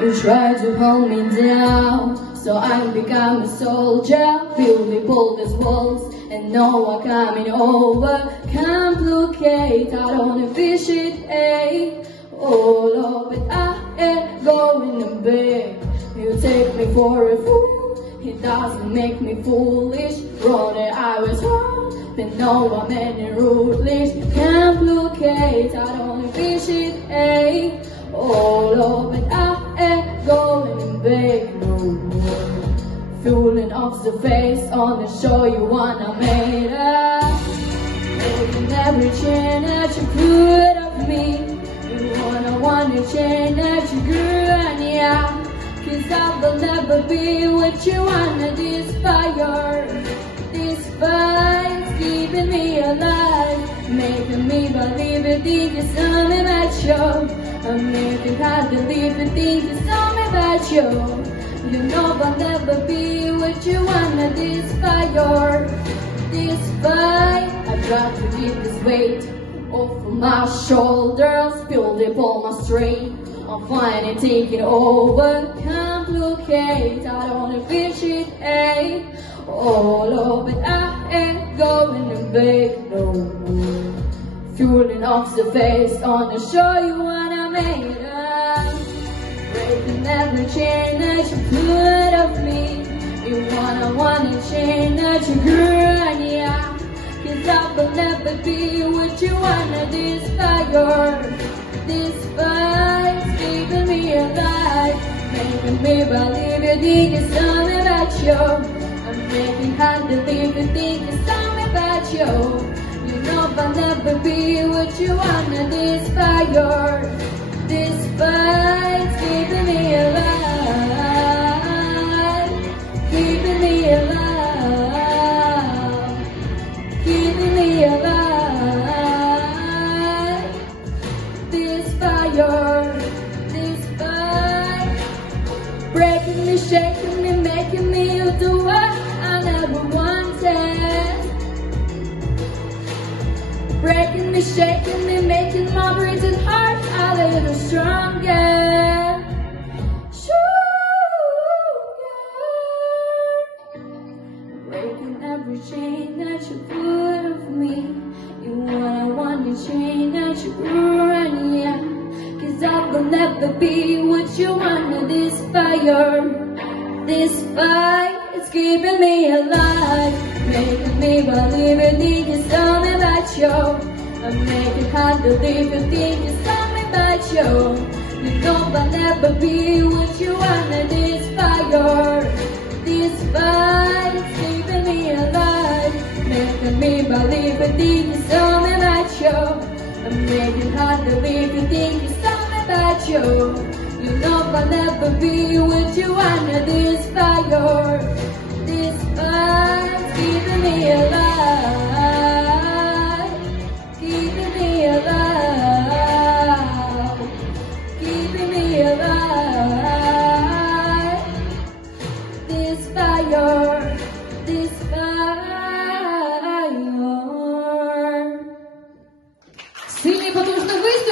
You try to hold me down, so I become a soldier. Pull these walls, and no one coming over. Complicate, I don't appreciate it. All of it, I ain't going to bed. You take me for a fool, it doesn't make me foolish. Running, I was wrong, but no, I'm any ruthless. Complicate, I don't appreciate it. All of it, I ain't going to bed no more. Fooling off the face on the show you wanna make. Taking every chain that you put of me. You wanna wanna chain that you grew on yeah. Cause I will never be what you wanna. This fight's keeping me alive. Making me believe it, think it's something you. I'm making hard believe it, think it's about you. You know I'll never be what you wanna despire. Despite I try to keep this weight off my shoulders, build it on my strength. I'm finally taking over, complicate. I don't appreciate all of it. I ain't going to beg no more. Fueling off the face on the show you wanna that you put of me. You wanna wanna change that you on, yeah. Cause I will never be what you wanna despire. This keeping me alive. Making me believe you think it's something about you. I'm making hard to believe you think it's something about you. You know I'll never be what you wanna despire. Keeping me alive, keeping me alive. This fire, this fire, breaking me, shaking me, making me do what I never wanted. Breaking me, shaking me, making my breathing heart a little stronger. Stronger. Want chain that you run, yeah. Cause I will never be what you wanna this fire. This fight is keeping me alive, making me believe it think it's something about you. I'm making hard to believe it think it's something about you. You know I'll never be what you wanna this fire. This fight is keeping me alive, making me believe you think it's something about you. I'm making hard to believe you think it's something about you. You know I'll never be with you under this fire. This fire keeping me alive, keeping me alive, keeping me alive. This fire, this fire.